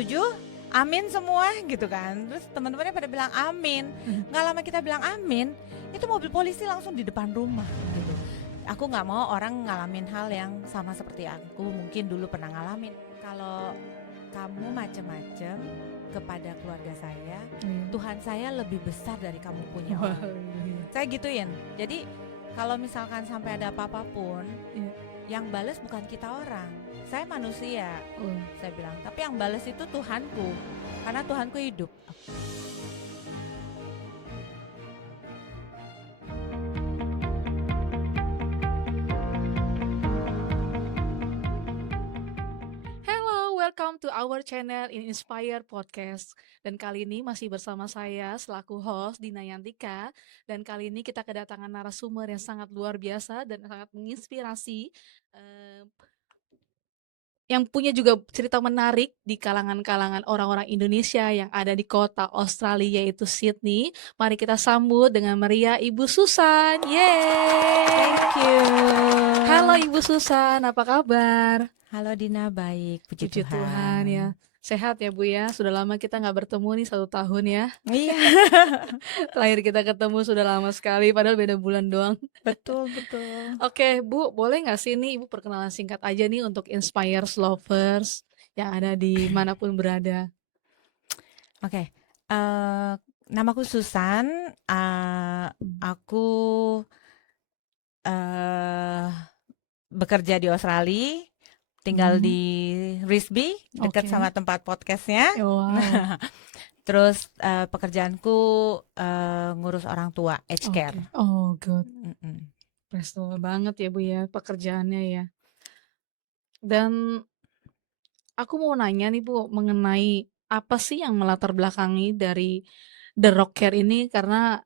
setuju, amin semua gitu kan. Terus teman-temannya pada bilang amin. Nggak lama kita bilang amin, itu mobil polisi langsung di depan rumah gitu. Aku nggak mau orang ngalamin hal yang sama seperti aku mungkin dulu pernah ngalamin. Kalau kamu macem-macem kepada keluarga saya, Tuhan saya lebih besar dari kamu punya orang. Saya gituin. Jadi kalau misalkan sampai ada apa-apapun, yang bales bukan kita orang, saya manusia. Saya bilang, tapi yang bales itu Tuhanku, karena Tuhanku hidup. Welcome to our channel in Inspire Podcast. Dan kali ini masih bersama saya selaku host Dina Yantika. Dan kali ini kita kedatangan narasumber yang sangat luar biasa dan sangat menginspirasi, yang punya juga cerita menarik di kalangan-kalangan orang-orang Indonesia yang ada di kota Australia yaitu Sydney. Mari kita sambut dengan meriah Ibu Susan. Yeay! Thank you. Halo Ibu Susan, apa kabar? Halo Dina, baik, puji Puji Tuhan ya. Sehat ya Bu ya, sudah lama kita nggak bertemu nih 1 tahun ya. Iya. Terakhir kita ketemu sudah lama sekali, padahal beda bulan doang. Betul. Oke Bu, boleh nggak sih nih Ibu perkenalan singkat aja nih untuk Inspire Lovers yang ada di manapun berada. Oke, namaku Susan, aku bekerja di Australia, tinggal di Risby, dekat Oke. sama tempat podcastnya. Wow. Terus pekerjaanku ngurus orang tua, aged care. Oh good. Presto banget ya Bu ya pekerjaannya ya. Dan aku mau nanya nih Bu mengenai apa sih yang melatar belakangi dari The Rock Care ini, karena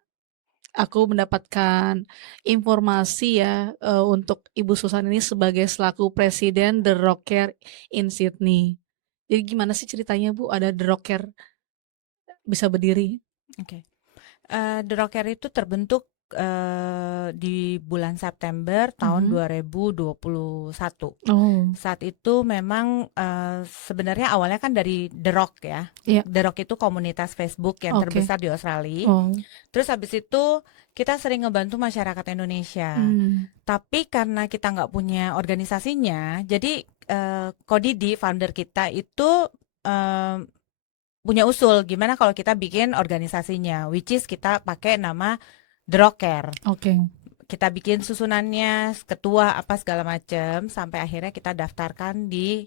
aku mendapatkan informasi ya untuk Ibu Susan ini sebagai selaku presiden The Rock Care in Sydney. Jadi gimana sih ceritanya Bu ada The Rock Care bisa berdiri? Oke. The Rock Care itu terbentuk di bulan September tahun 2021. Saat itu memang sebenarnya awalnya kan dari The Rock ya. Iya. The Rock itu komunitas Facebook yang terbesar di Australia. Terus habis itu kita sering ngebantu masyarakat Indonesia. Tapi karena kita nggak punya organisasinya, jadi Ko Didi, founder kita itu punya usul gimana kalau kita bikin organisasinya, which is kita pakai nama The Rock Care. Kita bikin susunannya, ketua apa segala macam, sampai akhirnya kita daftarkan di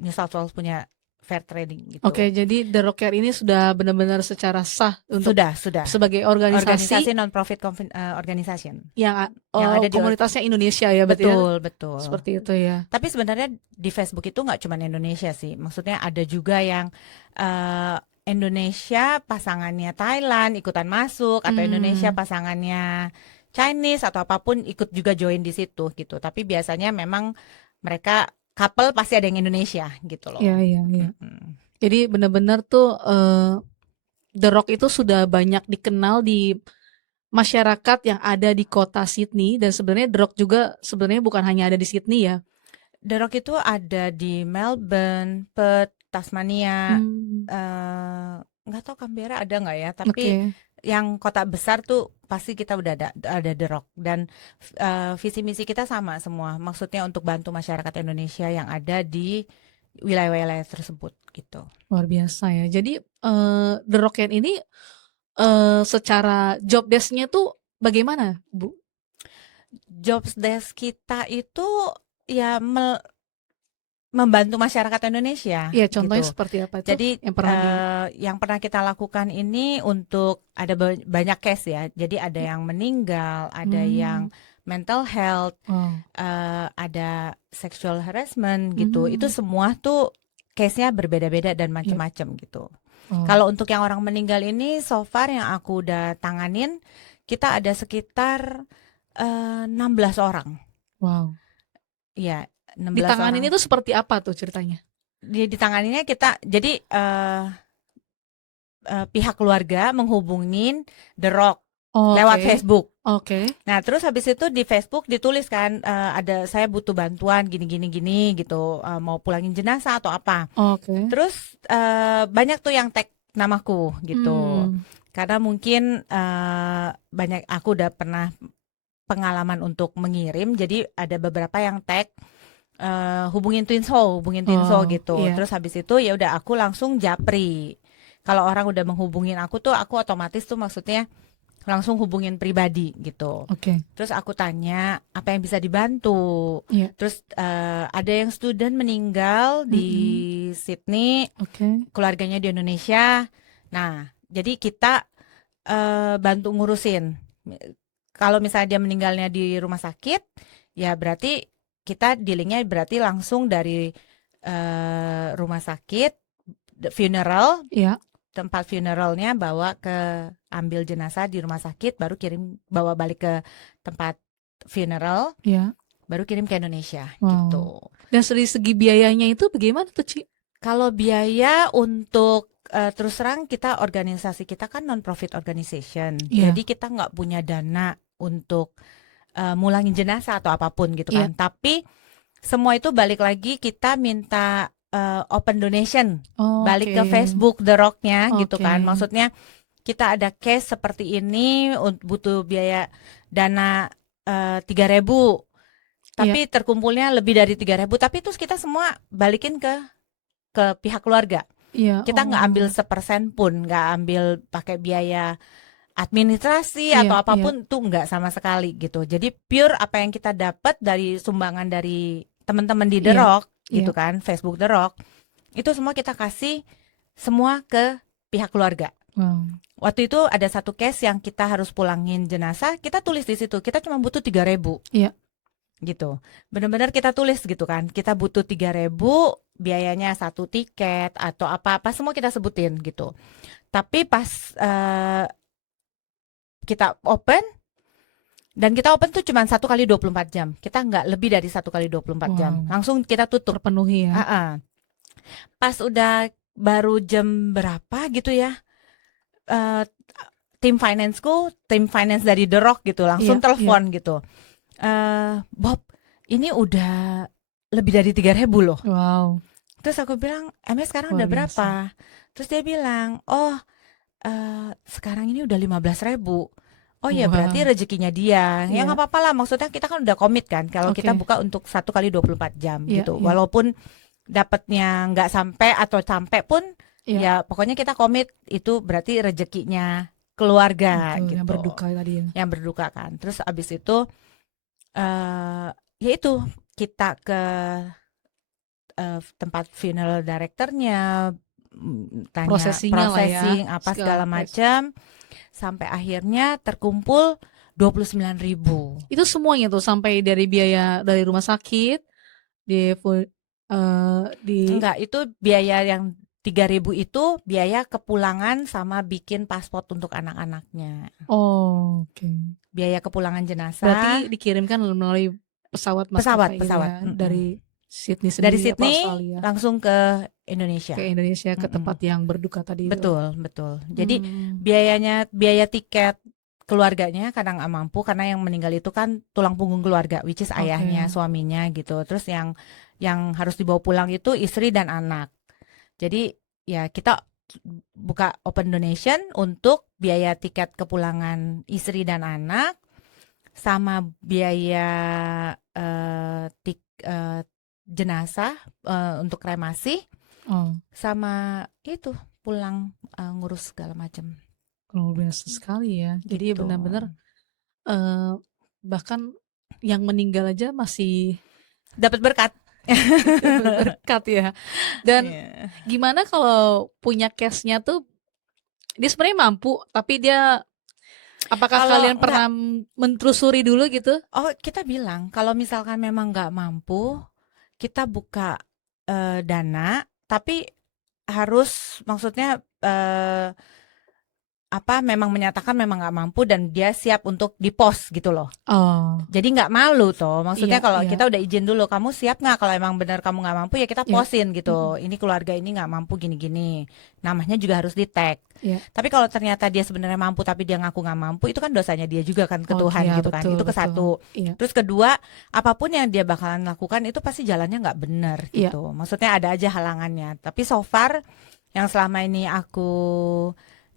New South Wales punya fair trading gitu. Jadi The Rock Care ini sudah benar-benar secara sah untuk sudah sebagai organisasi non-profit organization yang ada di komunitasnya Indonesia ya, berarti betul. Seperti itu ya. Tapi sebenarnya di Facebook itu nggak cuma Indonesia sih, maksudnya ada juga yang Indonesia pasangannya Thailand ikutan masuk, atau Indonesia pasangannya Chinese atau apapun ikut juga join di situ gitu. Tapi biasanya memang mereka couple pasti ada yang Indonesia gitu loh. Iya. Jadi benar-benar tuh The Rock itu sudah banyak dikenal di masyarakat yang ada di kota Sydney, dan sebenarnya The Rock juga sebenarnya bukan hanya ada di Sydney ya. The Rock itu ada di Melbourne, Perth, Tasmania, nggak tahu Canberra ada nggak ya, tapi yang kota besar tuh pasti kita udah ada The Rock. Dan visi misi kita sama semua, maksudnya untuk bantu masyarakat Indonesia yang ada di wilayah-wilayah tersebut gitu. Luar biasa ya. Jadi The Rock ini secara job desk-nya tuh bagaimana Bu? Job desk kita itu ya membantu masyarakat Indonesia. Iya, contohnya gitu. seperti apa itu? Jadi yang pernah kita lakukan ini untuk ada banyak case ya. Jadi ada yang meninggal, ada yang mental health, ada sexual harassment gitu. Itu semua tuh case-nya berbeda-beda dan macam-macam gitu. Kalau untuk yang orang meninggal ini, so far yang aku udah tanganin, kita ada sekitar 16 orang. Wow. Iya, 16 Ditanganin orang. itu seperti apa tuh ceritanya? Ditanganinnya kita, jadi pihak keluarga menghubungin The Rock. lewat Oke. Facebook. Oke. Nah, terus habis itu di Facebook ditulis kan, ada saya butuh bantuan gini gini gini gitu, mau pulangin jenazah atau apa. Oke. Terus banyak tuh yang tag namaku gitu. Hmm. Karena mungkin banyak aku udah pernah pengalaman untuk mengirim, jadi ada beberapa yang tag hubungin Twinso Oh, gitu. iya. Terus habis itu ya udah aku langsung japri. Kalau orang udah menghubungin aku tuh aku otomatis tuh maksudnya langsung hubungin pribadi gitu. Oke. Terus aku tanya apa yang bisa dibantu. Iya. Terus ada yang student meninggal di Mm-mm. Sydney, Oke. keluarganya di Indonesia. Nah, jadi kita bantu ngurusin. Kalau misalnya dia meninggalnya di rumah sakit, ya berarti kita dealingnya berarti langsung dari rumah sakit, funeral, Iya. tempat funeralnya bawa ke ambil jenazah di rumah sakit, baru bawa balik ke tempat funeral, Iya. baru kirim ke Indonesia Wow. gitu. Dan dari segi biayanya itu bagaimana tuh, Ci? Kalau biaya untuk terus terang kita organisasi kita kan non-profit organization, Iya. jadi kita nggak punya dana untuk mulangin jenazah atau apapun gitu Iya. kan. Tapi semua itu balik lagi kita minta open donation, balik ke Oke. Facebook The Rock-nya gitu Oke. kan. Maksudnya kita ada case seperti ini butuh biaya dana 3.000, Iya. tapi terkumpulnya lebih dari 3.000, tapi terus kita semua balikin ke pihak keluarga. Iya. Kita nggak ambil Oh. sepersen pun, nggak ambil pakai biaya administrasi Iya. atau Iya. apapun, tuh nggak sama sekali gitu. Jadi pure apa yang kita dapat dari sumbangan dari teman-teman di The Iya. Rock Iya. gitu kan, Facebook The Rock, itu semua kita kasih semua ke pihak keluarga. Wow. Waktu itu ada satu case yang kita harus pulangin jenazah, kita tulis di situ, kita cuma butuh 3.000. Iya. Gitu. Benar-benar kita tulis gitu kan. Kita butuh 3.000, biayanya 1 tiket atau apa-apa semua kita sebutin gitu. Tapi pas kita open, dan kita open tuh cuma 1 kali 24 jam. Kita nggak lebih dari 1 kali 24 jam. Wow. Langsung kita tutup. Terpenuhi ya. Pas udah baru jam berapa gitu ya, eh, tim finance dari The Rock gitu langsung Iya. Iya. telepon gitu. Bob, ini udah lebih dari 3.000 loh. Wow. Terus aku bilang, emang sekarang Luar udah berapa? biasa. Terus dia bilang, oh sekarang ini udah 15.000. Oh ya berarti Wow. rezekinya dia. Ya Iya. nggak apa-apa lah, maksudnya kita kan udah komit kan. Kalau kita Oke. buka untuk 1 kali 24 jam Iya. gitu. Iya. Walaupun dapatnya nggak sampai atau sampai pun, Iya. ya pokoknya kita komit itu berarti rezekinya keluarga Betul. Yang gitu. berduka tadi ya. Yang berduka kan. Terus abis itu ya itu kita ke tempat funeral directornya, tanya Prosesinya lah ya. processing apa segala macam, sampai akhirnya terkumpul 29.000. Itu semuanya tuh sampai dari biaya dari rumah sakit di Enggak, itu biaya yang 3.000 itu biaya kepulangan sama bikin paspor untuk anak-anaknya. Oh, oke. Biaya kepulangan jenazah. Berarti dikirimkan melalui pesawat maskapai gitu pesawat. ya, dari Sydney Dari sendiri apa Sydney Australia langsung ke Indonesia. ke Indonesia ke tempat yang berduka tadi itu. Betul. Jadi biaya tiket keluarganya kadang nggak mampu karena yang meninggal itu kan tulang punggung keluarga, which is ayahnya, suaminya gitu. Terus yang harus dibawa pulang itu istri dan anak. Jadi ya kita buka open donation untuk biaya tiket kepulangan istri dan anak, sama biaya jenazah untuk kremasi, sama itu pulang ngurus segala macam. Luar biasa sekali ya. Jadi Gitu. benar-benar bahkan yang meninggal aja masih dapat berkat. berkat ya. Dan gimana kalau punya case-nya tuh dia sebenarnya mampu, tapi dia apakah Kalau kalian pernah mentelusuri dulu gitu? Oh, kita bilang kalau misalkan memang nggak mampu, kita buka dana, tapi harus maksudnya memang menyatakan memang nggak mampu dan dia siap untuk dipost gitu loh. Oh, Jadi nggak malu toh. Maksudnya iya, kalau iya, kita udah izin dulu, kamu siap nggak kalau emang benar kamu nggak mampu ya kita iya. postin gitu. Ini keluarga ini nggak mampu gini-gini. Namanya juga harus di tag. Iya. Tapi kalau ternyata dia sebenarnya mampu tapi dia ngaku nggak mampu, itu kan dosanya dia juga kan ke Oh, Tuhan iya, gitu kan. betul, Itu ke betul. satu. Iya, Terus kedua, apapun yang dia bakalan lakukan itu pasti jalannya nggak benar iya. gitu. Maksudnya ada aja halangannya. Tapi so far yang selama ini aku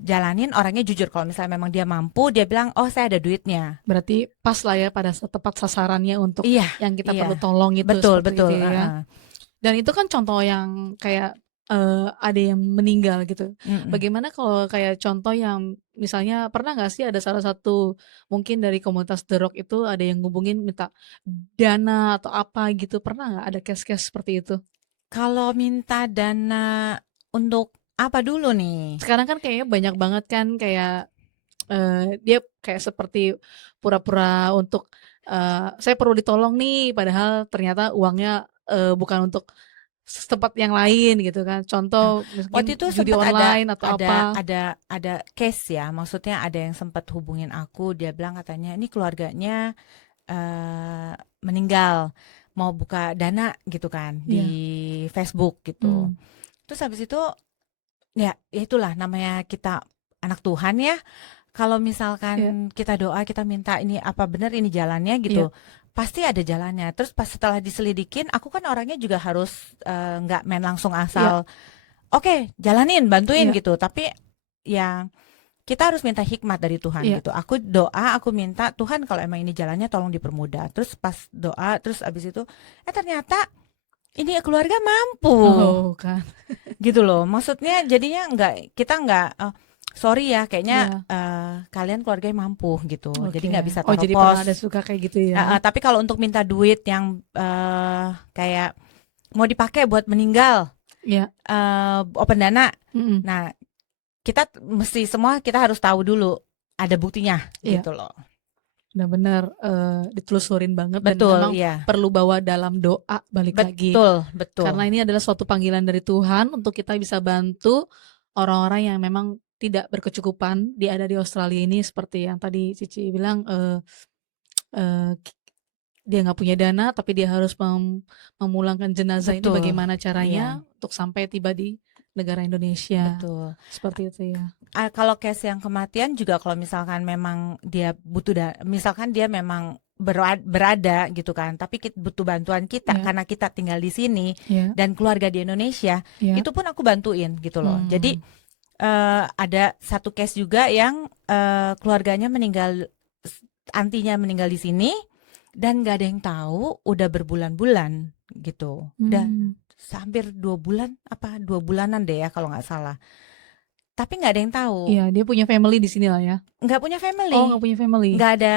jalanin orangnya jujur. Kalau misalnya memang dia mampu, dia bilang, oh saya ada duitnya. Berarti pas lah ya pada tepat sasarannya untuk Iya, yang kita iya. perlu tolong itu Betul, seperti betul. itu ya. Dan itu kan contoh yang kayak ada yang meninggal gitu. Mm-mm. Bagaimana kalau kayak contoh yang misalnya pernah nggak sih ada salah satu mungkin dari komunitas The Rock itu ada yang ngubungin minta dana atau apa gitu, pernah nggak ada case-case seperti itu? Kalau minta dana untuk apa dulu nih? Sekarang kan kayaknya banyak banget kan kayak dia kayak seperti pura-pura untuk saya perlu ditolong nih, padahal ternyata uangnya bukan untuk tempat yang lain gitu kan. Contoh Waktu mungkin itu judi sempat online atau apa. ada case ya, maksudnya ada yang sempat hubungin aku, dia bilang katanya ini keluarganya meninggal, mau buka dana gitu kan di Iya. Facebook gitu. Hmm. Terus habis itu ya itulah namanya kita anak Tuhan ya. Kalau Iya. misalkan kita doa, kita minta ini apa benar ini jalannya gitu, pasti ada jalannya. Terus pas setelah diselidikin, aku kan orangnya juga harus nggak main langsung Iya. asal, oke, jalanin, bantuin Iya. gitu. Tapi ya kita harus minta hikmat dari Tuhan Iya. gitu. Aku doa, aku minta Tuhan kalau emang ini jalannya tolong dipermudah. Terus pas doa, terus abis itu, ternyata ini keluarga mampu Oh kan. gitu loh. Maksudnya jadinya kita nggak sorry ya, kayaknya kalian keluarganya mampu gitu. Jadi nggak bisa Oh taruh jadi pos. pernah ada suka kayak gitu ya? Tapi kalau untuk minta duit yang kayak mau dipakai buat meninggal, Iya. open dana. Mm-mm. Nah, kita mesti semua kita harus tahu dulu ada buktinya Iya. gitu loh. Benar-benar ditelusurin banget dan Betul, memang iya. perlu bawa dalam doa balik lagi. Betul, betul. Karena ini adalah suatu panggilan dari Tuhan untuk kita bisa bantu orang-orang yang memang tidak berkecukupan ada di Australia ini, seperti yang tadi Cici bilang dia nggak punya dana tapi dia harus memulangkan jenazah ini Betul, bagaimana caranya iya. untuk sampai tiba di negara Indonesia. Betul. Seperti itu ya. Kalau case yang kematian juga kalau misalkan memang dia butuh misalkan dia memang berada gitu kan, tapi kita butuh bantuan kita Iya. karena kita tinggal di sini Iya. dan keluarga di Indonesia, Iya. itu pun aku bantuin gitu loh. Jadi ada satu case juga yang keluarganya meninggal, antinya meninggal di sini dan nggak ada yang tahu, udah berbulan-bulan gitu, udah hampir 2 bulanan deh ya kalau nggak salah. Tapi nggak ada yang tahu. Iya, dia punya family di sini lah ya. Nggak punya family. Oh, nggak punya family. Nggak ada,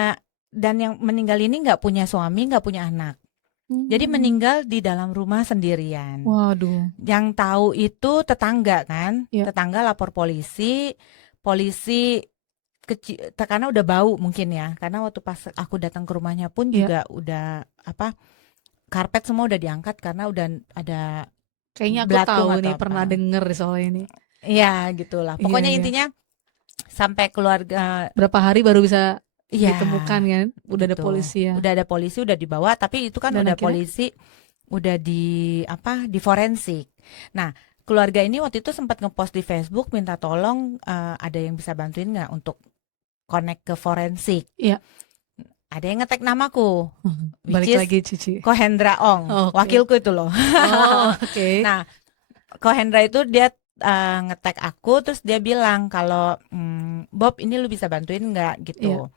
dan yang meninggal ini nggak punya suami, nggak punya anak. Jadi meninggal di dalam rumah sendirian. Waduh. Yang tahu itu tetangga kan, Iya. tetangga lapor polisi karena udah bau mungkin ya. Karena waktu pas aku datang ke rumahnya pun juga udah karpet semua udah diangkat karena udah ada kayaknya aku belatung tahu atau nih, apa. pernah denger soal ini. Iya gitulah. Pokoknya Iya. intinya sampai keluarga Berapa hari baru bisa Iya, ditemukan kan? Udah ada gitu. polisi ya. Udah ada polisi, udah dibawa, tapi itu kan Dan udah akhirnya? polisi, udah di forensik. Nah, keluarga ini waktu itu sempat ngepost di Facebook minta tolong ada yang bisa bantuin nggak untuk connect ke forensik. Iya. Ada yang nge-tag namaku, Balik which is lagi Cici. Kohendra Ong, Oh, oke. wakilku itu loh. Oh, oke. Nah, Kohendra itu dia nge-tag aku, terus dia bilang kalau Bob ini lu bisa bantuin nggak gitu. Iya.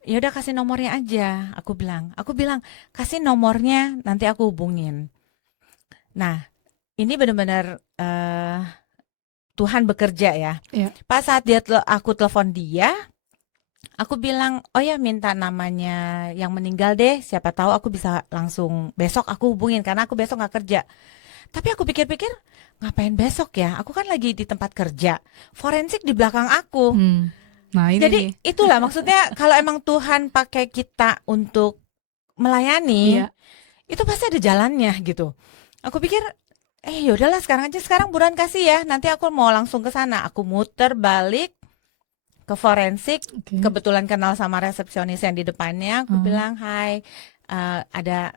Ya udah kasih nomornya aja, aku bilang kasih nomornya nanti aku hubungin. Nah, ini benar-benar Tuhan bekerja ya. Iya. Pas saat aku telepon dia, aku bilang, oh ya minta namanya yang meninggal deh, siapa tahu aku bisa langsung besok aku hubungin karena aku besok nggak kerja. Tapi aku pikir-pikir ngapain besok ya? Aku kan lagi di tempat kerja, forensik di belakang aku. Nah ini Jadi nih. itulah maksudnya kalau emang Tuhan pakai kita untuk melayani, Iya. itu pasti ada jalannya gitu. Aku pikir, yaudahlah sekarang buruan kasih ya, nanti aku mau langsung ke sana. Aku muter balik, ke forensik, Oke. kebetulan kenal sama resepsionis yang di depannya, aku Ah. bilang, "Hai, ada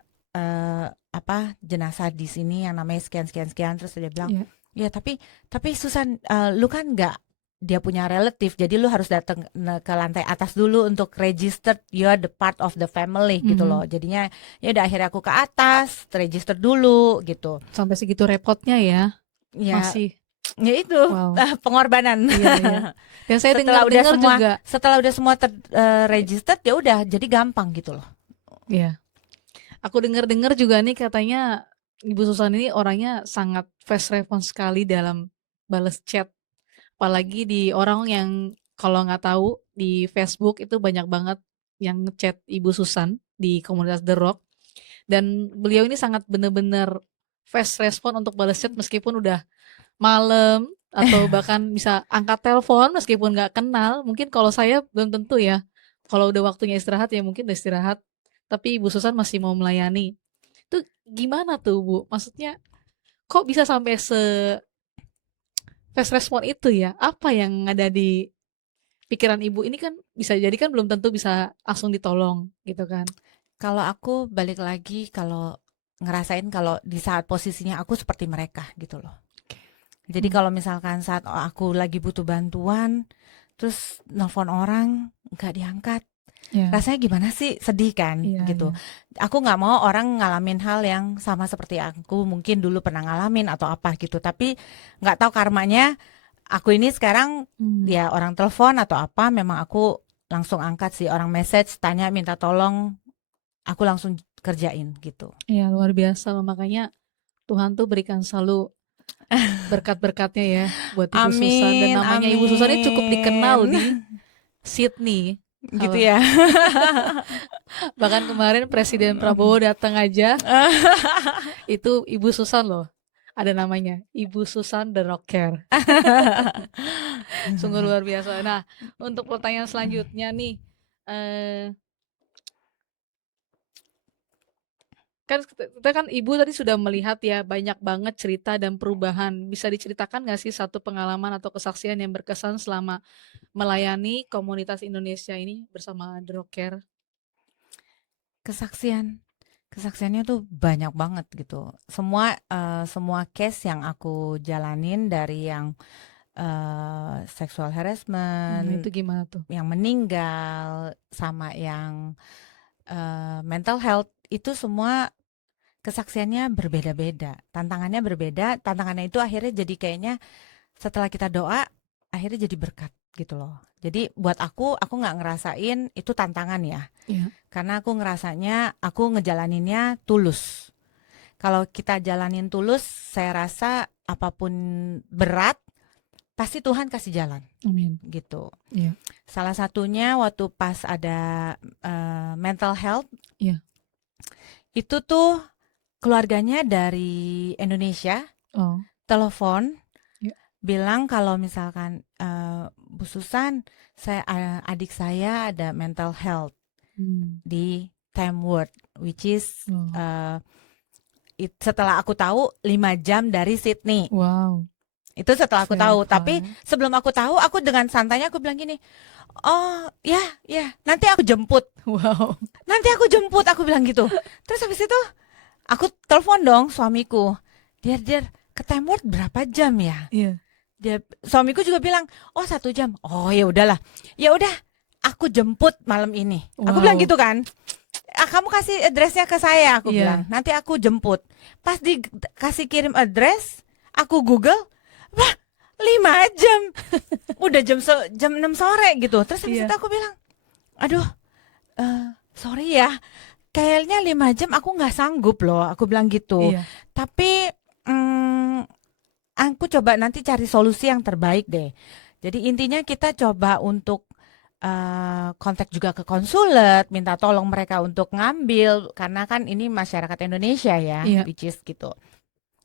jenazah di sini yang namanya sekian sekian sekian." Terus dia bilang, Iya. "Ya, tapi Susan, lu kan nggak dia punya relatif, jadi lu harus datang ke lantai atas dulu untuk register you are the part of the family gitu loh." Jadinya ya udah akhirnya aku ke atas, register dulu gitu. Sampai segitu repotnya ya. Ya, Masih. ya itu Wow. pengorbanan. Iya, iya. Dan saya Setelah udah dengar-dengar semua juga. setelah udah semua registered ya udah jadi gampang gitu loh. Iya. Aku dengar-dengar juga nih katanya Ibu Susan ini orangnya sangat fast response sekali dalam balas chat. Apalagi di orang yang kalau nggak tahu di Facebook itu banyak banget yang ngechat Ibu Susan di komunitas The Rock. Dan beliau ini sangat benar-benar fast respon untuk balas chat meskipun udah malam atau bahkan bisa angkat telepon meskipun nggak kenal. Mungkin kalau saya belum tentu ya. Kalau udah waktunya istirahat ya mungkin udah istirahat. Tapi Ibu Susan masih mau melayani. Itu gimana tuh Bu? Maksudnya kok bisa sampai fast respon itu ya? Apa yang ada di pikiran Ibu? Ini kan bisa jadi kan belum tentu bisa langsung ditolong gitu kan. Kalau aku balik lagi kalau ngerasain kalau di saat posisinya aku seperti mereka gitu loh. Jadi kalau misalkan saat aku lagi butuh bantuan, terus nelfon orang nggak diangkat, Ya. rasanya gimana sih? Sedih kan Iya, gitu. iya. Aku nggak mau orang ngalamin hal yang sama seperti aku mungkin dulu pernah ngalamin atau apa gitu. Tapi nggak tahu karmanya. Aku ini sekarang ya orang telepon atau apa, memang aku langsung angkat sih. Orang message tanya minta tolong, aku langsung kerjain gitu. Iya, luar biasa loh. Makanya Tuhan tuh berikan selalu berkat-berkatnya ya buat Ibu Susan. Dan Amin, namanya Ibu Susan ini cukup dikenal amin. di Sydney. Gitu Halo. ya. Bahkan kemarin Presiden Prabowo datang aja, itu Ibu Susan loh. Ada namanya, Ibu Susan The Rocker. Sungguh luar biasa. Nah, untuk pertanyaan selanjutnya nih, kan kita kan Ibu tadi sudah melihat ya banyak banget cerita dan perubahan. Bisa diceritakan nggak sih satu pengalaman atau kesaksian yang berkesan selama melayani komunitas Indonesia ini bersama The Rocker? Kesaksiannya tuh banyak banget gitu. Semua case yang aku jalanin, dari yang sexual harassment, Itu gimana tuh? yang meninggal, sama yang mental health, itu semua kesaksiannya berbeda-beda, tantangannya berbeda. Tantangannya itu akhirnya jadi kayaknya setelah kita doa akhirnya jadi berkat gitu loh. Jadi buat aku nggak ngerasain itu tantangan ya, Iya. karena aku ngerasanya aku ngejalaninnya tulus. Kalau kita jalanin tulus, saya rasa apapun berat pasti Tuhan kasih jalan. Amin. Gitu. Iya. Salah satunya waktu pas ada mental health. Iya. Itu tuh keluarganya dari Indonesia, telepon, bilang kalau misalkan Bu Susan, adik saya ada mental health di Tamworth, which is setelah aku tahu 5 jam dari Sydney. Wow. Itu setelah aku tahu. Very Tapi far. sebelum aku tahu, aku dengan santainya aku bilang gini, oh ya, nanti aku jemput. Wow. Nanti aku jemput, aku bilang gitu. Terus habis itu aku telepon dong suamiku. Dia ke Tamworth berapa jam ya? Iya. Suamiku juga bilang, oh 1 jam. Oh ya udahlah, ya udah, aku jemput malam ini. Aku bilang gitu kan. Kamu kasih addressnya ke saya, aku bilang. Nanti aku jemput. Pas dikasih kirim address, aku Google, wah 5 jam. Udah jam 6 sore gitu. Terus habis itu aku bilang, aduh, sorry ya, kayaknya 5 jam aku nggak sanggup loh. Aku bilang gitu. Tapi aku coba nanti cari solusi yang terbaik deh. Jadi intinya kita coba untuk kontak juga ke konsulat, minta tolong mereka untuk ngambil, karena kan ini masyarakat Indonesia ya, which is gitu.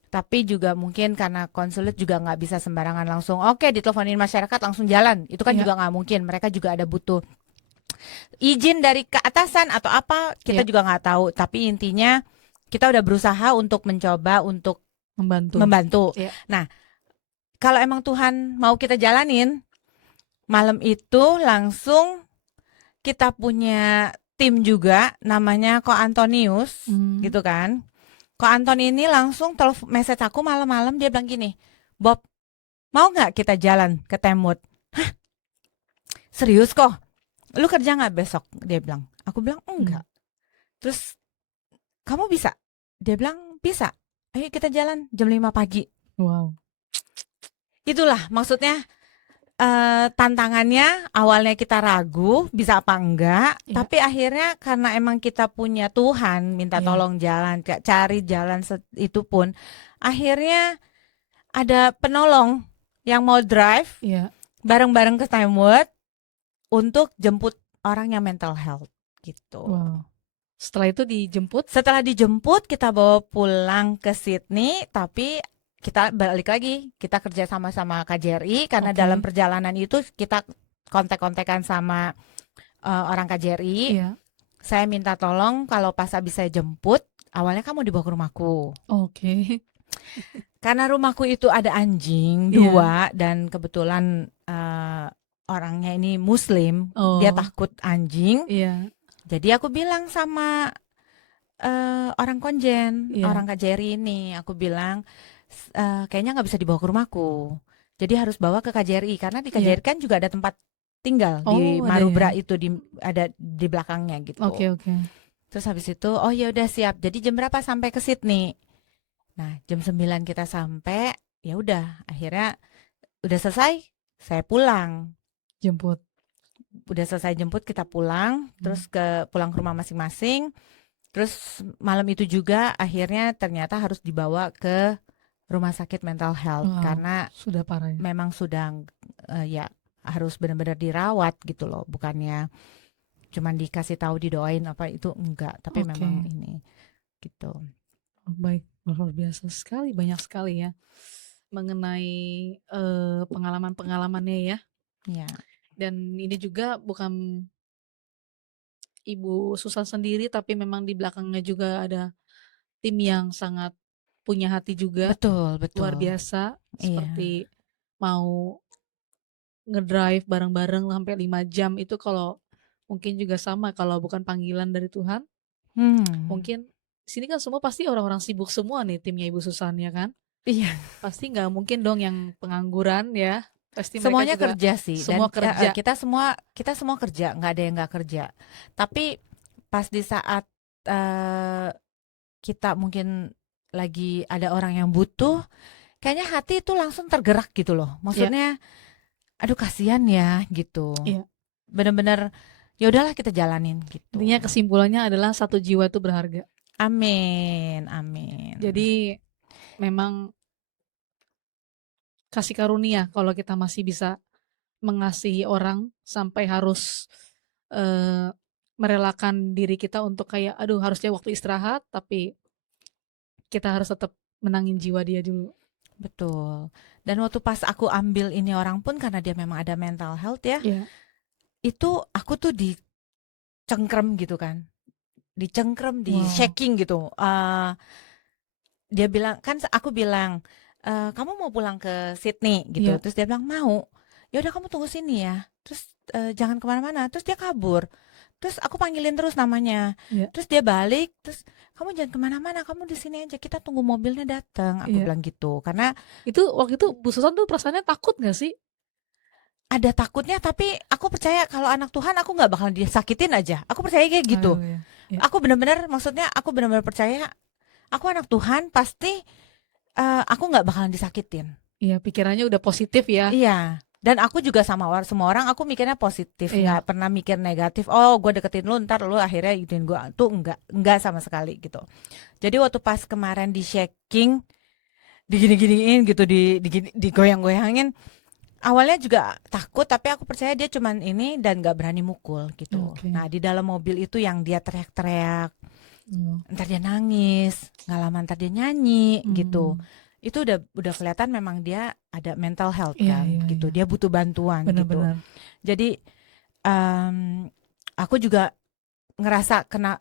Tapi juga mungkin karena konsulat juga nggak bisa sembarangan langsung, oke, diteleponin masyarakat langsung jalan. Itu kan juga nggak mungkin. Mereka juga ada butuh izin dari keatasan atau apa, kita juga nggak tahu. Tapi intinya kita udah berusaha untuk mencoba untuk membantu. Nah, kalau emang Tuhan mau kita jalanin, Malam itu langsung kita punya tim juga namanya Ko Antonius gitu kan. Ko Anton ini langsung message aku malam-malam, dia bilang gini, Bob, mau nggak kita jalan ke Temut? Hah, serius kok? Lu kerja nggak besok? Dia bilang. Aku bilang enggak. Terus kamu bisa? Dia bilang bisa. Ayo kita jalan jam 5 pagi. Wow. Itulah maksudnya, tantangannya awalnya kita ragu bisa apa enggak, Ya. tapi akhirnya karena emang kita punya Tuhan, minta Ya. tolong jalan, cari jalan itu pun akhirnya ada penolong yang mau drive Ya. bareng-bareng ke Timewood untuk jemput orang yang mental health gitu. Wow. Setelah itu dijemput? Setelah dijemput kita bawa pulang ke Sydney, tapi kita balik lagi, kita kerja sama KJRI karena Oke. dalam perjalanan itu kita kontak-kontakan sama orang KJRI. Iya. Saya minta tolong kalau pas habis saya jemput, awalnya kamu dibawa ke rumahku. Oke. Karena rumahku itu ada anjing Iya. 2 dan kebetulan orangnya ini Muslim, dia takut anjing. Iya. Jadi aku bilang sama orang konjen, Iya. orang KJRI ini, aku bilang kayaknya nggak bisa dibawa ke rumahku. Jadi harus bawa ke KJRI karena di KJRI kan juga ada tempat tinggal di ada Marubra ya? itu ada di belakangnya gitu. Oke. Terus habis itu, oh ya udah siap. Jadi jam berapa sampai ke Sydney? Nah, jam 9 kita sampai. Ya udah, akhirnya udah selesai, saya pulang. Jemput. Udah selesai jemput kita pulang, terus pulang ke rumah masing-masing. Terus malam itu juga akhirnya ternyata harus dibawa ke rumah sakit mental health karena sudah parah ya? Memang sudah ya harus benar-benar dirawat gitu loh, bukannya cuman dikasih tahu didoain apa itu enggak, tapi memang ini gitu. Baik, luar biasa sekali, banyak sekali ya mengenai pengalaman-pengalamannya ya. Ya. Dan ini juga bukan Ibu Susan sendiri, tapi memang di belakangnya juga ada tim yang sangat punya hati juga. Betul. Luar biasa, seperti Iya. mau ngedrive bareng-bareng sampai 5 jam itu kalau mungkin juga sama kalau bukan panggilan dari Tuhan. Mungkin sini kan semua pasti orang-orang sibuk semua nih timnya Ibu Susan ya kan? Iya. Pasti nggak mungkin dong yang pengangguran ya. Pasti Semuanya mereka juga kerja sih, semua dan kerja. kita semua kerja, nggak ada yang nggak kerja. Tapi pas di saat kita mungkin lagi ada orang yang butuh, kayaknya hati itu langsung tergerak gitu loh. Maksudnya, aduh kasihan ya gitu. Iya. Bener-bener ya udahlah kita jalanin gitu. Intinya kesimpulannya adalah satu jiwa itu berharga. Amin. Jadi memang kasih karunia kalau kita masih bisa mengasihi orang sampai harus merelakan diri kita untuk kayak aduh harusnya waktu istirahat, tapi kita harus tetap menangin jiwa dia dulu. Betul. Dan waktu pas aku ambil ini orang pun karena dia memang ada mental health ya. Itu aku tuh dicengkrem gitu kan. Dicengkrem, di shaking gitu. Dia bilang, kan aku bilang, kamu mau pulang ke Sydney gitu. Terus dia bilang mau. Ya udah kamu tunggu sini ya. Terus jangan kemana-mana. Terus dia kabur. Terus aku panggilin terus namanya. Terus dia balik. Terus kamu jangan kemana-mana. Kamu di sini aja. Kita tunggu mobilnya datang. Aku bilang gitu. Karena itu waktu itu Bu Susan tuh perasaannya takut nggak sih? Ada takutnya, tapi aku percaya kalau anak Tuhan aku nggak bakalan disakitin aja. Aku percaya kayak gitu. Aku benar-benar, maksudnya aku benar-benar percaya. Aku anak Tuhan, pasti aku nggak bakalan disakitin. Iya, pikirannya udah positif ya. Iya. Dan aku juga sama semua orang, aku mikirnya positif, nggak pernah mikir negatif. Oh, gue deketin lu, ntar lu akhirnya ikutin gue. Tuh enggak sama sekali gitu. Jadi waktu pas kemarin di shaking, digini-giniin gitu, digoyang-goyangin. Awalnya juga takut, tapi aku percaya dia cuman ini dan gak berani mukul gitu. Nah di dalam mobil itu yang dia teriak-teriak, ntar dia nangis, nggak lama ntar dia nyanyi gitu. Itu udah kelihatan memang dia ada mental health kan gitu. Dia butuh bantuan gitu. Jadi aku juga ngerasa kena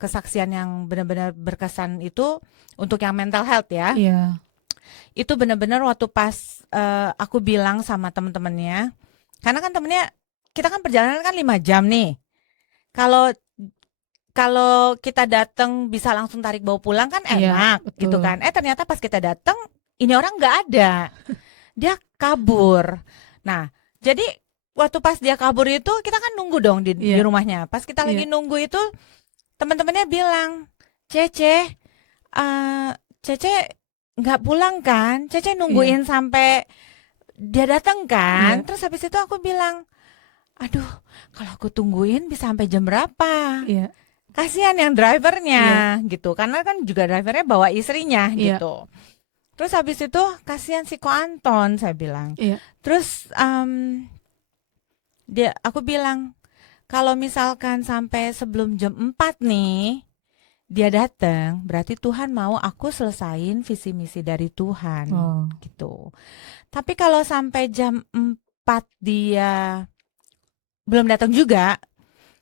kesaksian yang benar-benar berkesan itu untuk yang mental health ya. Itu benar-benar waktu pas aku bilang sama temen-temennya, Karena kan temennya, kita kan perjalanan kan 5 jam nih. Kalau kalau kita datang bisa langsung tarik bawa pulang kan Iya, enak gitu betul. kan. Ternyata pas kita datang ini orang nggak ada. Dia kabur. Nah, jadi waktu pas dia kabur itu kita kan nunggu dong di Iya, rumahnya. Pas kita iya, lagi nunggu itu teman-temannya bilang, Cece, Cece nggak pulang kan? Cece iya, nungguin sampai dia datang kan? iya, Terus habis itu aku bilang, aduh, kalau aku tungguin bisa sampai jam berapa? iya, Kasihan yang iya, drivernya gitu, karena kan juga drivernya bawa istrinya iya, gitu. Terus habis itu kasihan si Ko Anton, saya bilang. iya. Terus aku bilang kalau misalkan sampai sebelum jam 4 nih dia datang, berarti Tuhan mau aku selesain visi misi dari Tuhan Oh, gitu. Tapi kalau sampai jam 4 dia belum datang juga,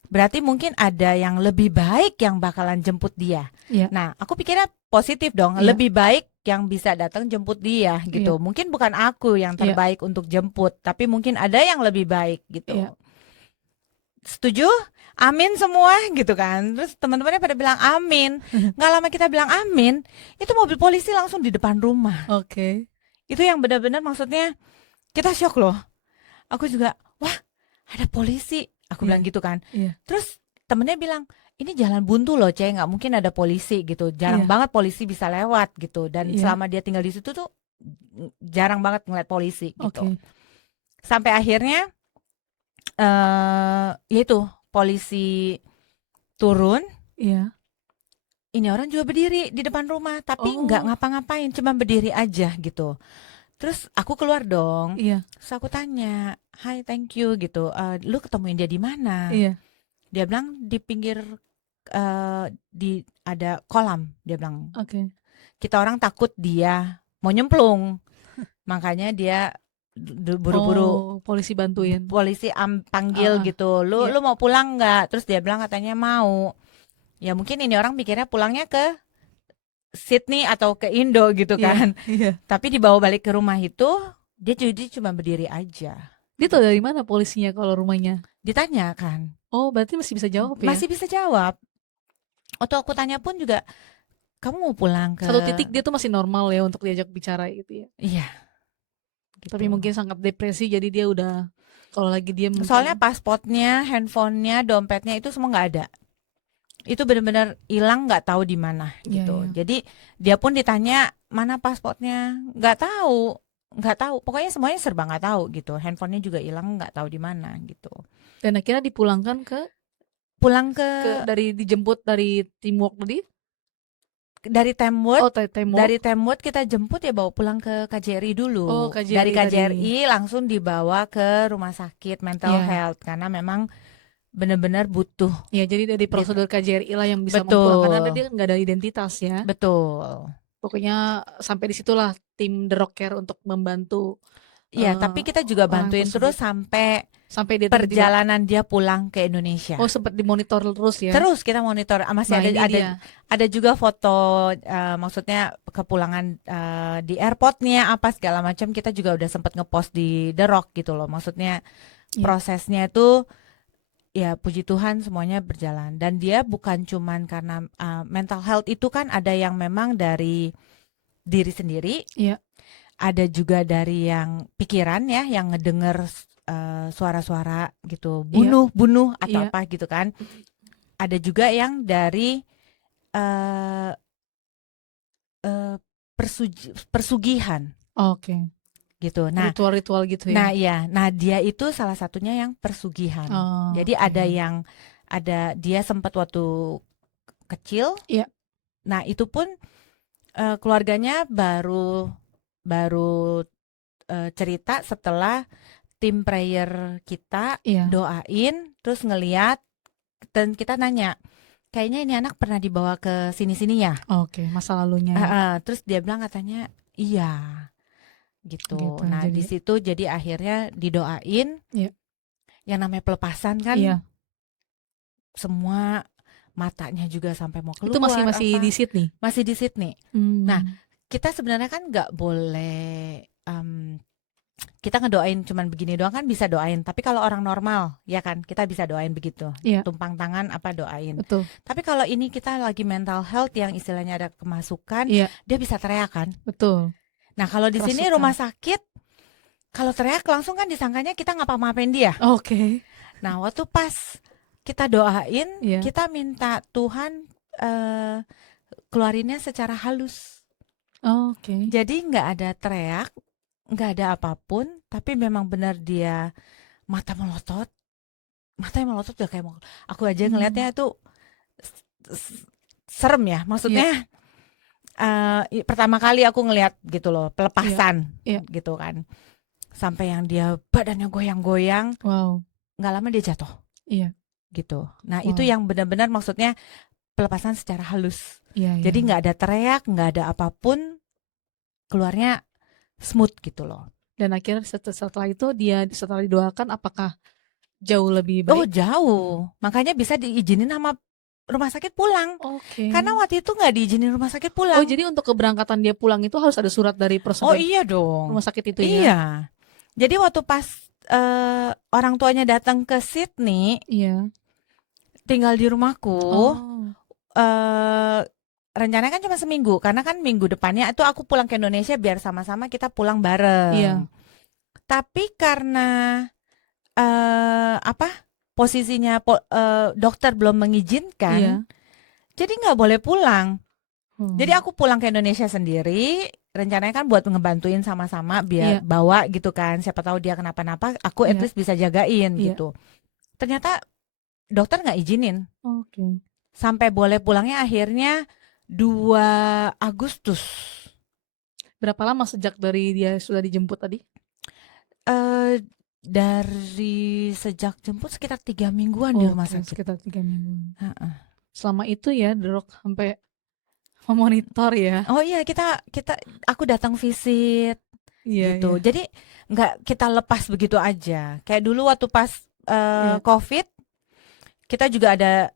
berarti mungkin ada yang lebih baik yang bakalan jemput dia. iya, Nah, aku pikirnya positif dong, iya, lebih baik yang bisa datang jemput dia iya, gitu. Mungkin bukan aku yang iya, terbaik untuk jemput, tapi mungkin ada yang lebih baik iya. gitu. Setuju? Amin semua gitu kan. Terus teman-temannya pada bilang amin. Nggak lama kita bilang amin, itu mobil polisi langsung di depan rumah. Oke. Itu yang benar-benar maksudnya kita shock loh. Aku juga, wah ada polisi. Aku Iya, bilang gitu kan. iya, Terus temennya bilang, ini jalan buntu loh, Cek, nggak mungkin ada polisi gitu. Jarang iya, banget polisi bisa lewat gitu. Dan iya. selama dia tinggal di situ tuh jarang banget ngeliat polisi gitu. Oke. Sampai akhirnya yaitu polisi turun. Iya. Ini orang juga berdiri di depan rumah, tapi nggak Oh, ngapa-ngapain, cuma berdiri aja gitu. Terus aku keluar dong. iya, Terus aku tanya, "Hai, thank you," gitu. Lu ketemuin dia di mana? iya. Dia bilang di pinggir di ada kolam. Dia bilang Oke. kita orang takut dia mau nyemplung, makanya dia buru-buru Oh, polisi bantuin. polisi panggil Ah, ah. gitu. Lu Iya, lu mau pulang nggak? Terus dia bilang katanya mau. Ya mungkin ini orang mikirnya pulangnya ke Sydney atau ke Indo gitu iya, kan. iya. Tapi dibawa balik ke rumah itu dia jadi cuma berdiri aja. Dia tahu dari mana polisinya kalau rumahnya? Ditanya kan, Oh, berarti masih bisa jawab ya? masih bisa jawab. Waktu aku tanya pun juga, kamu mau pulang ke? Satu titik dia tuh masih normal ya untuk diajak bicara gitu ya. Iya, Tapi gitu. mungkin sangat depresi jadi dia udah kalau lagi diem Soalnya mungkin. pasportnya, handphonenya, dompetnya itu semua nggak ada. Itu benar-benar hilang, nggak tahu di mana Iya, gitu. iya. Jadi dia pun ditanya mana pasportnya, nggak tahu, nggak tahu. Pokoknya semuanya serba nggak tahu gitu. Handphonenya juga hilang, nggak tahu di mana gitu. Dan akhirnya dipulangkan ke Pulang ke dari dijemput dari teamwork tadi? dari Tamworth. Oh, teamwork. Dari Tamworth kita jemput ya bawa pulang ke KJRI Oh, dulu. Dari KJRI tadi. KJRI langsung dibawa ke rumah sakit mental Iya. health karena memang benar-benar butuh. Ya, jadi dari Gitu. prosedur KJRI lah yang bisa Betul. mempulang karena dia nggak ada identitas ya. Betul. Pokoknya sampai disitulah tim The Rock Care untuk membantu Iya, tapi kita juga orang bantuin terus tersebut sampai sampai dia tiba-tiba. perjalanan dia pulang ke Indonesia. Oh, sempat dimonitor terus ya. Terus kita monitor, masih Nah, ini dia. ada juga foto, maksudnya kepulangan di airportnya apa segala macam, kita juga udah sempat ngepost di The Rock gitu loh. Maksudnya Iya. prosesnya itu ya puji Tuhan semuanya berjalan, dan dia bukan cuman karena mental health itu kan ada yang memang dari diri sendiri, Iya. ada juga dari yang pikiran ya, yang ngedenger suara-suara gitu, Iya. bunuh atau Iya. apa gitu kan. Ada juga yang dari eh eh, persugihan Oke. gitu. Nah, Ritual-ritual gitu ya. iya. Nah, dia itu salah satunya yang persugihan. Oh, Jadi oke. ada dia sempat waktu kecil. Iya. Nah, itu pun keluarganya baru cerita setelah tim prayer kita Iya. doain, terus ngeliat, dan kita nanya, kayaknya ini anak pernah dibawa ke sini-sini ya. Oke, masa lalunya ya. Terus dia bilang katanya iya gitu. Gitu. Nah, di Jadi situ jadi akhirnya didoain. Iya. Yang namanya pelepasan kan Iya. semua, matanya juga sampai mau Itu keluar masih apa. di Sydney. Masih di Sydney. Hmm. Nah, kita sebenarnya kan nggak boleh kita ngedoain cuman begini doang kan bisa doain. Tapi kalau orang normal, ya kan, kita bisa doain begitu. Iya, Tumpang tangan apa doain. betul. Tapi kalau ini kita lagi mental health yang istilahnya ada kemasukan, Iya, dia bisa teriak kan. betul. Nah, kalau di sini Kerasukan. rumah sakit, kalau teriak langsung kan disangkanya kita ngapa-ngapain dia. Oke. Nah, waktu pas kita doain, Iya. kita minta Tuhan keluarinnya secara halus. Oke. Jadi nggak ada teriak, nggak ada apapun, tapi memang benar dia matanya melotot udah kayak mau. Aku aja ngelihatnya itu serem ya, maksudnya. Pertama kali aku ngelihat gitu loh, pelepasan Iya. gitu kan. Sampai yang dia badannya goyang-goyang, Wow. nggak lama dia jatuh. Iya. Gitu. Nah, Wow. itu yang benar-benar maksudnya pelepasan secara halus. Iya, Jadi iya. nggak ada teriak, nggak ada apapun, keluarnya smooth gitu loh. Dan akhirnya setelah itu dia setelah didoakan apakah jauh lebih Oh, baik? jauh. Makanya bisa diizinin sama rumah sakit pulang. Oke. Karena waktu itu nggak diizinin rumah sakit Oh, pulang. jadi untuk keberangkatan dia pulang itu harus ada surat dari Oh personil iya dong. rumah sakit itu ya? Iya. Jadi waktu pas orang tuanya datang ke Sydney, Iya. tinggal di rumahku, Oh. rencananya kan cuma seminggu. Karena kan minggu depannya itu aku pulang ke Indonesia biar sama-sama kita pulang bareng. Iya. Tapi karena posisinya dokter belum mengizinkan, Iya. jadi nggak boleh pulang. Oh. Jadi aku pulang ke Indonesia sendiri, rencananya kan buat ngebantuin sama-sama biar Iya. bawa gitu kan. Siapa tahu dia kenapa-napa, aku at Iya. least bisa jagain Iya. gitu. Ternyata dokter nggak izinin. Oke. Sampai boleh pulangnya akhirnya 2 Agustus. Berapa lama sejak dari dia sudah dijemput tadi? Dari sejak jemput sekitar 3 mingguan di rumah Oke, sakit. sekitar 3 mingguan. Heeh. Selama itu ya, The Rock sampai memonitor ya. Oh iya, aku datang visit Iya, gitu. iya. Jadi nggak kita lepas begitu aja. Kayak dulu waktu pas Iya. COVID, kita juga ada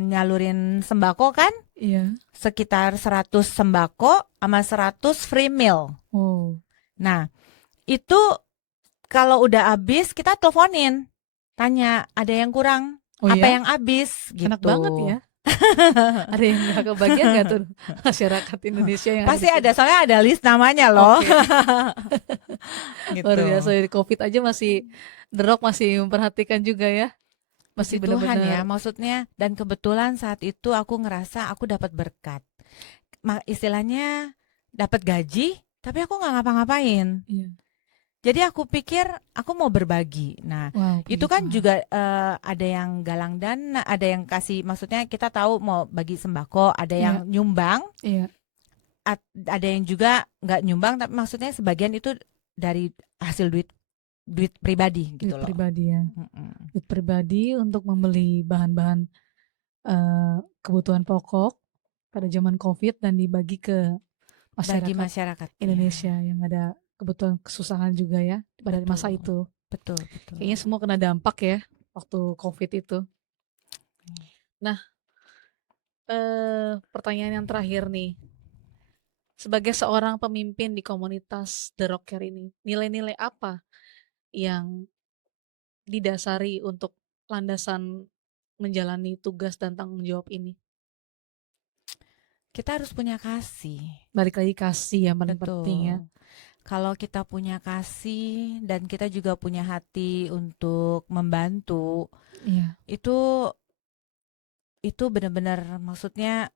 nyalurin sembako kan, Iya. sekitar 100 sembako sama 100 free meal. Oh. Nah, itu kalau udah habis kita teleponin, tanya ada yang kurang, Oh apa ya? yang habis gitu. Enak banget ya. Ada yang nggak kebagian nggak tuh masyarakat Indonesia yang Pasti di ada, sini? soalnya ada list namanya loh. Oke. Gitu. Luar biasa, di COVID aja masih The Rock masih memperhatikan juga ya. Masih Puji Tuhan ya, benar-benar. maksudnya, dan kebetulan saat itu aku ngerasa aku dapat berkat. Istilahnya dapat gaji, tapi aku nggak ngapa-ngapain. Iya. Jadi aku pikir aku mau berbagi. Nah, Wow, itu puji kan Tuhan. juga ada yang galang dana, ada yang kasih, maksudnya kita tahu mau bagi sembako, ada Iya. yang nyumbang, Iya. ada yang juga nggak nyumbang, tapi maksudnya sebagian itu dari hasil duit pribadi gitu Duit loh. pribadi ya. Mm-mm. Duit pribadi untuk membeli bahan-bahan kebutuhan pokok pada zaman COVID dan dibagi ke Bagi masyarakat masyarakat Indonesia yang ada kebutuhan kesusahan juga ya pada Betul. masa itu. Betul. Kayaknya semua kena dampak ya waktu COVID itu. Nah, pertanyaan yang terakhir nih. Sebagai seorang pemimpin di komunitas The Rocker ini, nilai-nilai apa yang didasari untuk landasan menjalani tugas dan tanggung jawab ini? Kita harus punya kasih. Balik lagi kasih yang paling Betul. penting ya. Kalau kita punya kasih dan kita juga punya hati untuk membantu, Iya. itu benar-benar, maksudnya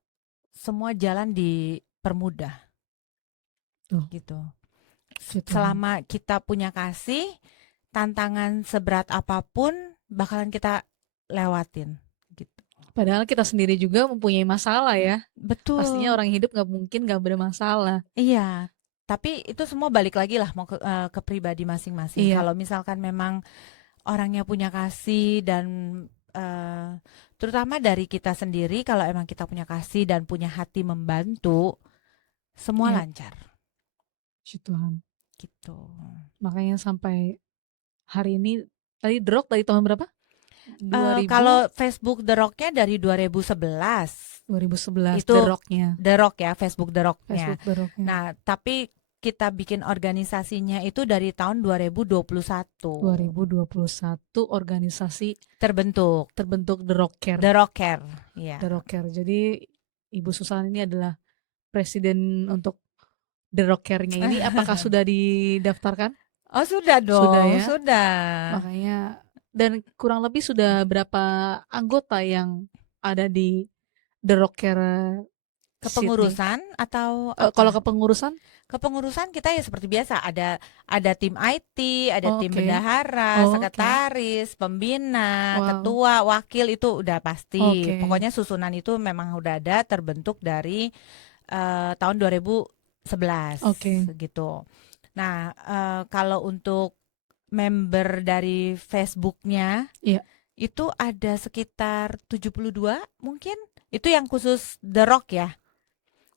semua jalan dipermudah. Gitu. Selama kita punya kasih, tantangan seberat apapun bakalan kita lewatin. Gitu. Padahal kita sendiri juga mempunyai masalah ya. Betul. Pastinya orang hidup nggak mungkin nggak bermasalah. Iya. Tapi itu semua balik lagi lah mau ke pribadi masing-masing. Iya. Kalau misalkan memang orangnya punya kasih dan terutama dari kita sendiri, kalau emang kita punya kasih dan punya hati membantu, semua Iya. lancar. Puji Tuhan. Gitu. Makanya sampai hari ini tadi The Rock dari tahun berapa? 2000, kalau Facebook The Rock-nya dari 2011. 2011 Itu The Rock-nya. The Rock ya, Facebook The Rock-nya. Facebook The Rock-nya. Nah, tapi kita bikin organisasinya itu dari tahun 2021 2021 organisasi terbentuk terbentuk The Rocker. The Rocker, ya. The Rocker. Jadi Ibu Susan ini adalah presiden untuk The Rocker-nya ini. Apakah sudah didaftarkan? Oh sudah Sudah dong, ya. sudah. Makanya dan kurang lebih sudah berapa anggota yang ada di The Rocker Sydney? Kepengurusan atau Kalau apa? kepengurusan? Kepengurusan kita ya seperti biasa, ada tim IT, ada tim Oke. bendahara, Oh, oke. sekretaris, pembina, Wow. ketua, wakil itu udah pasti. Oke. Pokoknya susunan itu memang udah ada terbentuk dari tahun 2011 Oke. gitu. Nah, kalau untuk member dari Facebooknya Iya. itu ada sekitar 72 mungkin. Itu yang khusus The Rock ya.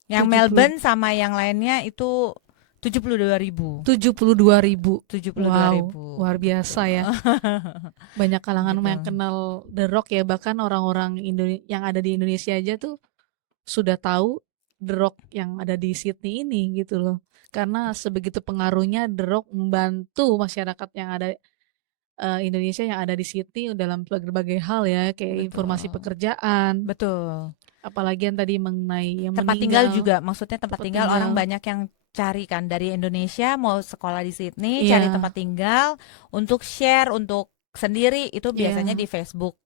Yang 70. Melbourne sama yang lainnya itu 72.000. 72.000. 72.000. Wow, luar biasa ya. Banyak kalangan Gitu. yang kenal The Rock ya, bahkan orang-orang yang ada di Indonesia aja tuh sudah tahu The Rock yang ada di Sydney ini gitu loh. Karena sebegitu pengaruhnya The Rock membantu masyarakat yang ada Indonesia yang ada di Sydney dalam berbagai hal ya, kayak informasi Betul. pekerjaan, Betul. apalagi yang tadi mengenai yang Tempat tinggal meninggal. juga, maksudnya tempat tinggal orang banyak yang cari kan dari Indonesia mau sekolah di Sydney, cari Iya, tempat tinggal untuk share untuk sendiri itu biasanya iya. di Facebook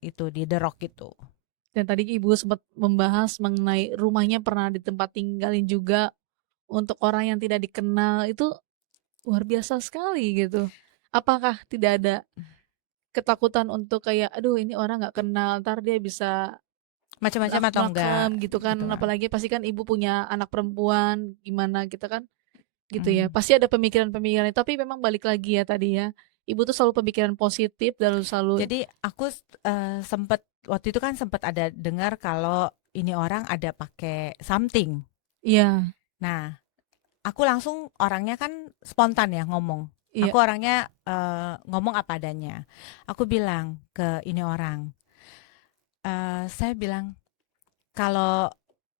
itu di The Rock itu. Dan tadi Ibu sempat membahas mengenai rumahnya pernah di tempat tinggalin juga untuk orang yang tidak dikenal, itu luar biasa sekali gitu. Apakah tidak ada ketakutan untuk kayak, aduh ini orang nggak kenal, ntar dia bisa Macam-macam atau enggak makem gitu kan, gitu kan. apalagi pasti kan ibu punya anak perempuan, gimana kita kan gitu ya. Mm. Pasti ada pemikiran-pemikiran, tapi memang balik lagi ya tadi ya. Ibu tuh selalu pemikiran positif dan selalu Jadi aku sempet waktu itu kan sempet ada dengar kalau ini orang ada pakai something. iya, Nah, aku langsung orangnya kan spontan ya ngomong. iya. Aku orangnya ngomong apa adanya. Aku bilang ke ini orang, saya bilang kalau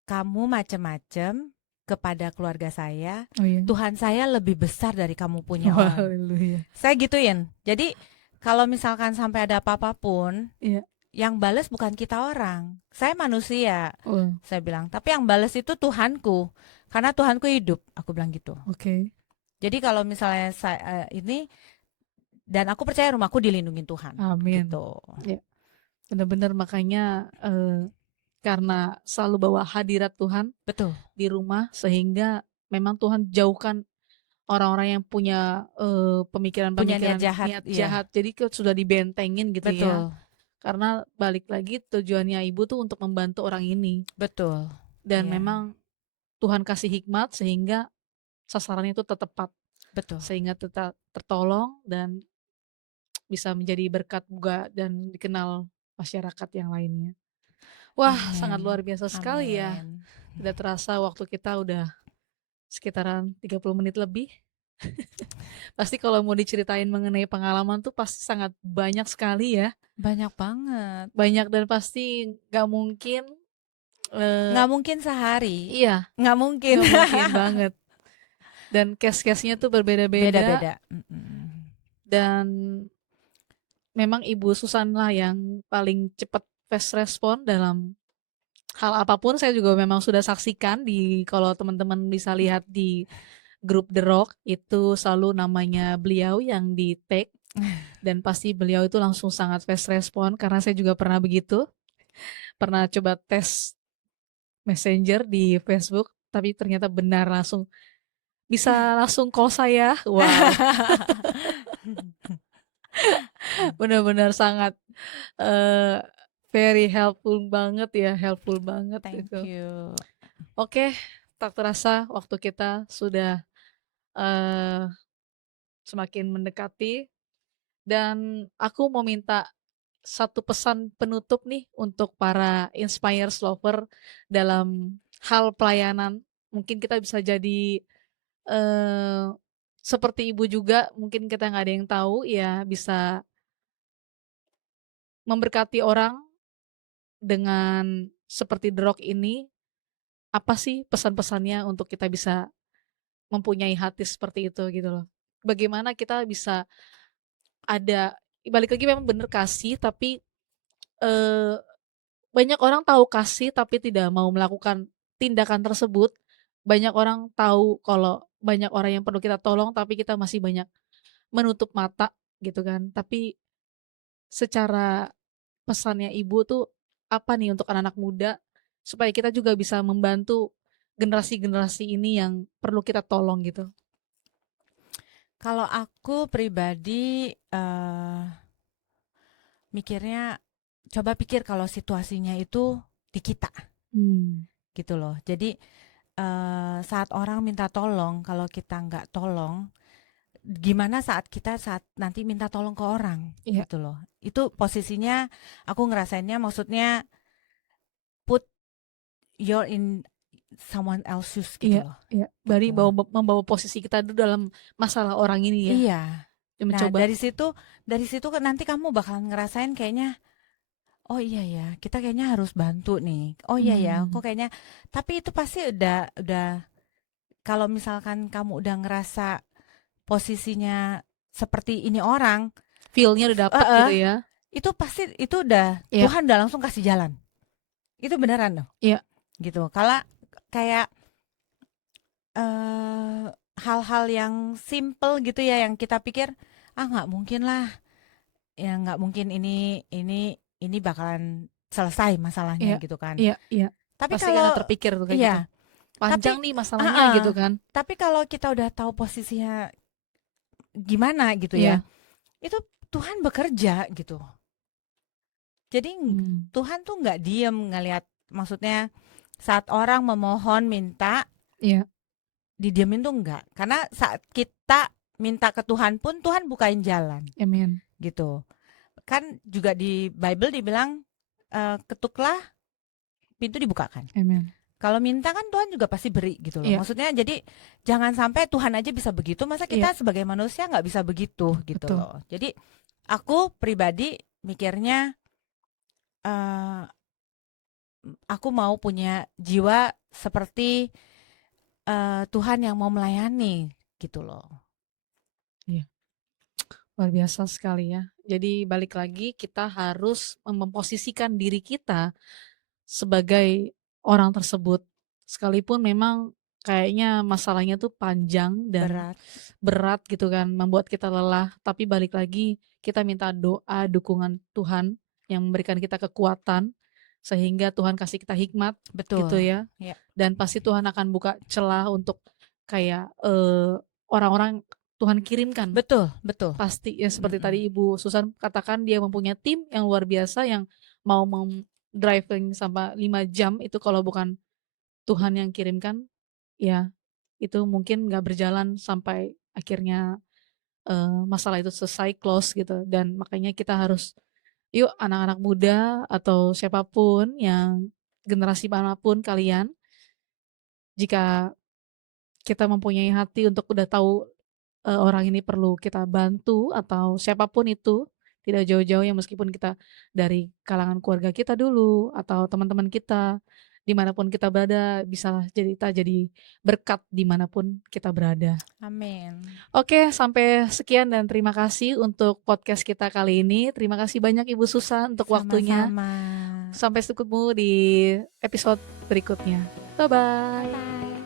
kamu macem-macem kepada keluarga saya, Oh iya. Tuhan saya lebih besar dari kamu punya orang. Haleluya. Saya gituin. Jadi kalau misalkan sampai ada apa-apa pun, Iya. yang bales bukan kita orang. Saya manusia. Oh, Saya bilang, tapi yang bales itu Tuhanku. Karena Tuhanku hidup, aku bilang gitu. oke. Jadi kalau misalnya saya ini dan aku percaya rumahku dilindungi Tuhan. Amin. Gitu. Ya, benar-benar makanya karena selalu bawa hadirat Tuhan Betul. di rumah sehingga memang Tuhan jauhkan orang-orang yang punya Punya pemikiran-pemikiran niat jahat. niat Iya. jahat. Jadi sudah dibentengin gitu ya. Betul. Karena balik lagi tujuannya ibu tuh untuk membantu orang ini. Betul. Dan Iya. memang Tuhan kasih hikmat sehingga sasarannya itu tepat. Betul. Sehingga tetap tertolong dan bisa menjadi berkat juga dan dikenal masyarakat yang lainnya. Wah, Amin. sangat luar biasa sekali ya. Amin. Tidak terasa waktu kita udah sekitaran 30 menit lebih. Pasti kalau mau diceritain mengenai pengalaman tuh pasti sangat banyak sekali ya. Banyak banget. Banyak dan pasti nggak mungkin. Nggak mungkin sehari. Iya, Nggak mungkin. nggak mungkin banget. Dan case-case-nya tuh berbeda-beda. Beda-beda. Dan memang Ibu Susan lah yang paling cepat fast respon dalam hal apapun. Saya juga memang sudah saksikan kalau teman-teman bisa lihat di grup The Rock itu selalu namanya beliau yang di tag dan pasti beliau itu langsung sangat fast respon karena saya juga pernah begitu. Pernah coba tes Messenger di Facebook tapi ternyata benar bisa langsung call saya. Wow. Benar-benar sangat very helpful banget ya, helpful banget Thank itu. you. Oke, tak terasa waktu kita sudah semakin mendekati dan aku mau minta satu pesan penutup nih untuk para Inspires Lover dalam hal pelayanan. Mungkin kita bisa jadi seperti ibu juga, mungkin kita nggak ada yang tahu ya bisa memberkati orang dengan seperti The Rock ini. Apa sih pesan-pesannya untuk kita bisa mempunyai hati seperti itu gitu loh. Bagaimana kita bisa ada, balik lagi memang bener kasih, tapi eh, banyak orang tahu kasih tapi tidak mau melakukan tindakan tersebut. Banyak orang tahu kalau banyak orang yang perlu kita tolong tapi kita masih banyak menutup mata gitu kan. Tapi secara pesannya ibu tuh apa nih untuk anak-anak muda supaya kita juga bisa membantu generasi-generasi ini yang perlu kita tolong gitu. Kalau aku pribadi mikirnya, coba pikir kalau situasinya itu di kita Hmm. gitu loh. Jadi saat orang minta tolong, kalau kita nggak tolong, gimana saat nanti minta tolong ke orang Iya, gitu loh. Itu posisinya aku ngerasainnya, maksudnya put your in someone else shoes gitu iya, loh. iya. Berarti Gitu. membawa posisi kita dulu dalam masalah orang ini ya. Iya. Dan Nah, mencoba. dari situ kan nanti kamu bakalan ngerasain kayaknya, oh iya ya, kita kayaknya harus bantu nih. Oh iya ya, Hmm. kok kayaknya, tapi itu pasti udah kalau misalkan kamu udah ngerasa posisinya seperti ini orang, Feel-nya udah dapet gitu ya. itu pasti itu udah Iya, Tuhan udah langsung kasih jalan. Itu beneran loh. iya, Gitu. Kalau kayak hal-hal yang simple gitu ya, yang kita pikir nggak mungkin lah, ya nggak mungkin ini bakalan selesai masalahnya iya, gitu kan. iya, iya. Tapi Pasti kan kalau terpikir tuh kayak gitu. iya, Panjang tapi nih masalahnya uh-uh, gitu kan. tapi kalau kita udah tahu posisinya gimana gitu ya, Iya. itu Tuhan bekerja gitu. Jadi Hmm. Tuhan tuh nggak diem ngelihat, maksudnya saat orang memohon minta Iya, didiemin tuh enggak. Karena saat kita minta ke Tuhan pun Tuhan bukain jalan amin. gitu. Kan juga di Bible dibilang ketuklah pintu dibukakan. Amin. Kalau minta kan Tuhan juga pasti beri gitu loh. Iya, Maksudnya jadi jangan sampai Tuhan aja bisa begitu, masa iya, kita sebagai manusia nggak bisa begitu gitu betul. loh. Jadi aku pribadi mikirnya, eh, aku mau punya jiwa seperti Tuhan yang mau melayani gitu loh. Iya. Luar biasa sekali ya. Jadi balik lagi kita harus memposisikan diri kita sebagai orang tersebut. Sekalipun memang kayaknya masalahnya tuh panjang dan Berat. berat gitu kan, membuat kita lelah. Tapi balik lagi kita minta doa, dukungan Tuhan yang memberikan kita kekuatan sehingga Tuhan kasih kita hikmat gitu Betul. ya. Ya. Dan pasti Tuhan akan buka celah untuk kayak orang-orang Tuhan kirimkan. Betul, betul. Pasti ya seperti Mm-mm. tadi Ibu Susan katakan dia mempunyai tim yang luar biasa yang mau driving sampai 5 jam itu kalau bukan Tuhan yang kirimkan ya itu mungkin nggak berjalan sampai akhirnya masalah itu selesai close gitu dan makanya kita harus yuk anak-anak muda atau siapapun yang generasi manapun kalian jika kita mempunyai hati untuk udah tahu orang ini perlu kita bantu atau siapapun itu, tidak jauh-jauh ya meskipun kita dari kalangan keluarga kita dulu atau teman-teman kita, dimanapun kita berada bisa jadi kita jadi berkat dimanapun kita berada. Amin. Oke, sampai sekian dan terima kasih untuk podcast kita kali ini. Terima kasih banyak Ibu Susan untuk waktunya. Sama-sama. Sampai ketemu di episode berikutnya. Bye-bye. Bye.